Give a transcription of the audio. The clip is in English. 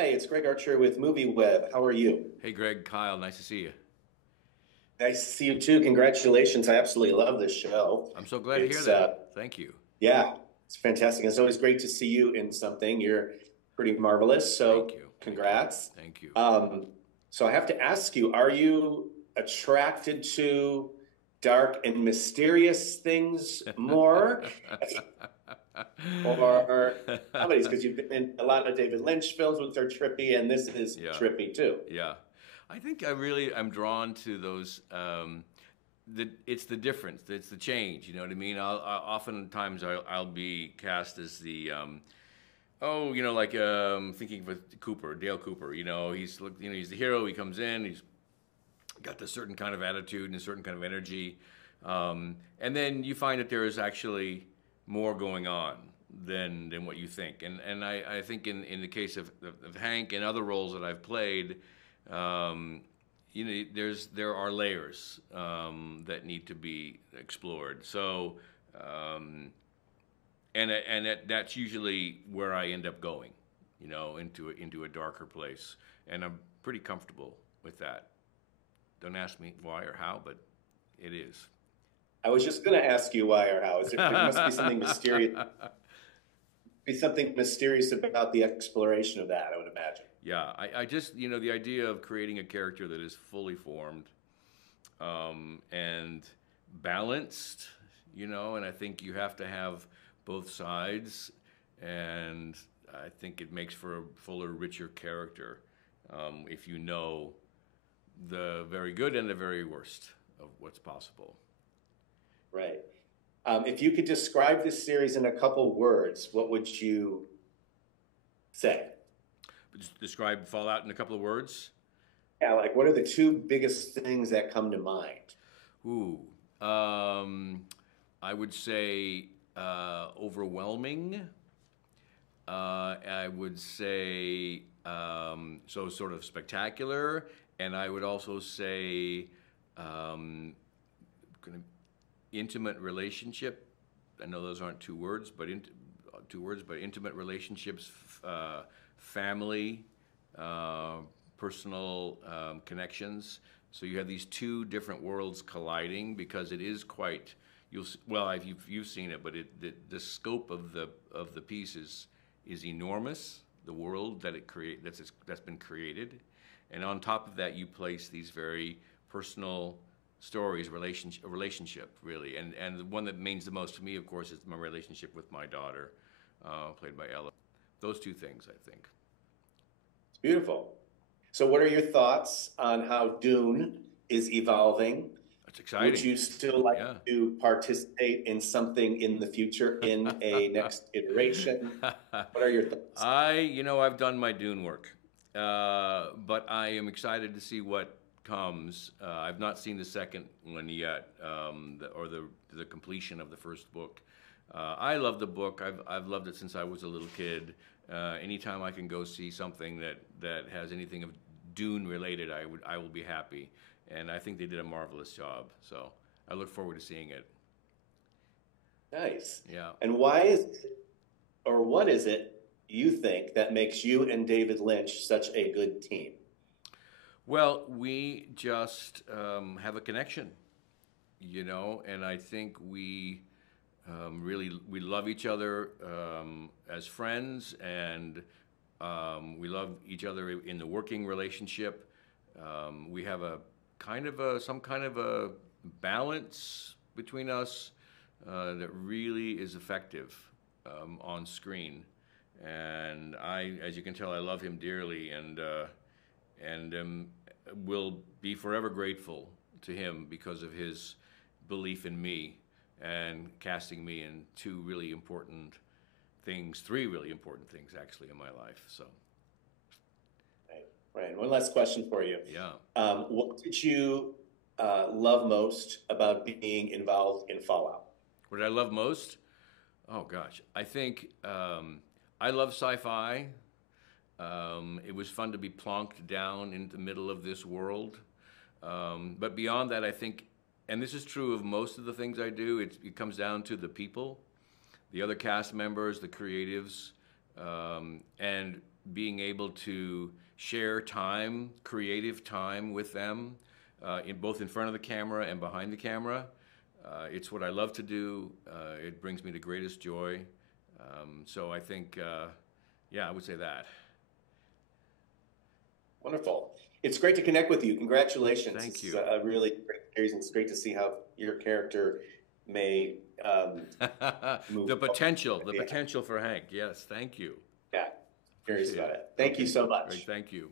Hi, it's Greg Archer with MovieWeb. How are you? Hey Greg, Kyle, nice to see you. Nice to see you too. Congratulations. I absolutely love this show. I'm so glad to hear It's that. Thank you. yeah, it's fantastic. It's always great to see you in something. You're pretty marvelous. Thank So you. Thank you. congrats. Thank you. So I have to ask you, are you attracted to dark and mysterious things more or comedies? Because you've been in a lot of David Lynch films which are trippy, and this is Yeah. trippy too. Yeah. I think I'm drawn to those it's the difference, it's the change, you know what I mean? Oftentimes I'll be cast as the thinking with Cooper, Dale Cooper, he's the hero, he comes in, he's got this certain kind of attitude and a certain kind of energy. And then you find that there is actually more going on than what you think. And I think in the case of Hank and other roles that I've played, um, there are layers that need to be explored. So, that's usually where I end up going, into a darker place, and I'm pretty comfortable with that. Don't ask me why or how, but it is. I was just going to ask you why or how. There must be something mysterious about the exploration of that, I would imagine. Yeah, I just, the idea of creating a character that is fully formed and balanced, and I think you have to have both sides, and I think it makes for a fuller, richer character if you know the very good and the very worst of what's possible. Right. If you could describe this series in a couple words, what would you say? Describe Fallout in a couple of words. Yeah, like what are the two biggest things that come to mind? Ooh, I would say overwhelming. I would say so sort of spectacular, and I would also say kind of intimate relationship. I know those aren't two words, but intimate relationships, family, personal connections. So you have these two different worlds colliding because it is quite. You've seen it, but the scope of the piece is enormous. The world that's been created, and on top of that, you place these very personal stories, relationship really, and the one that means the most to me, of course, is my relationship with my daughter, played by Ella. Those two things, I think. It's beautiful. So, what are your thoughts on how Dune is evolving? It's Would exciting. you still like Yeah. to participate in something in the future in a next iteration? What are your thoughts? I've done my Dune work, but I am excited to see what comes. I've not seen the second one yet, or the completion of the first book. I love the book. I've loved it since I was a little kid. Anytime I can go see something that has anything of Dune related, I will be happy. And I think they did a marvelous job. So I look forward to seeing it. Nice. Yeah. And why is it, or what is it you think that makes you and David Lynch such a good team? Well, we just have a connection, and I think we love each other as friends, and we love each other in the working relationship. We have a kind of some kind of a balance between us that really is effective on screen, and as you can tell, I love him dearly, and will be forever grateful to him because of his belief in me and casting me in three really important things actually in my life. So, Right. Right. One last question for you. yeah. What did you love most about being involved in Fallout? What did I love most? Oh gosh, I think I love sci-fi. It was fun to be plonked down in the middle of this world. But beyond that, I think, and this is true of most of the things I do, it comes down to the people, the other cast members, the creatives, and being able to share time, creative time with them, both in front of the camera and behind the camera. It's what I love to do. It brings me the greatest joy. So I think, yeah, I would say that. Wonderful. It's great to connect with you. Congratulations. Thank you. It's a really great series, and it's great to see how your character may move the potential for Hank. Yes, thank you. Yeah, curious about it. Thank you so much. Great, thank you.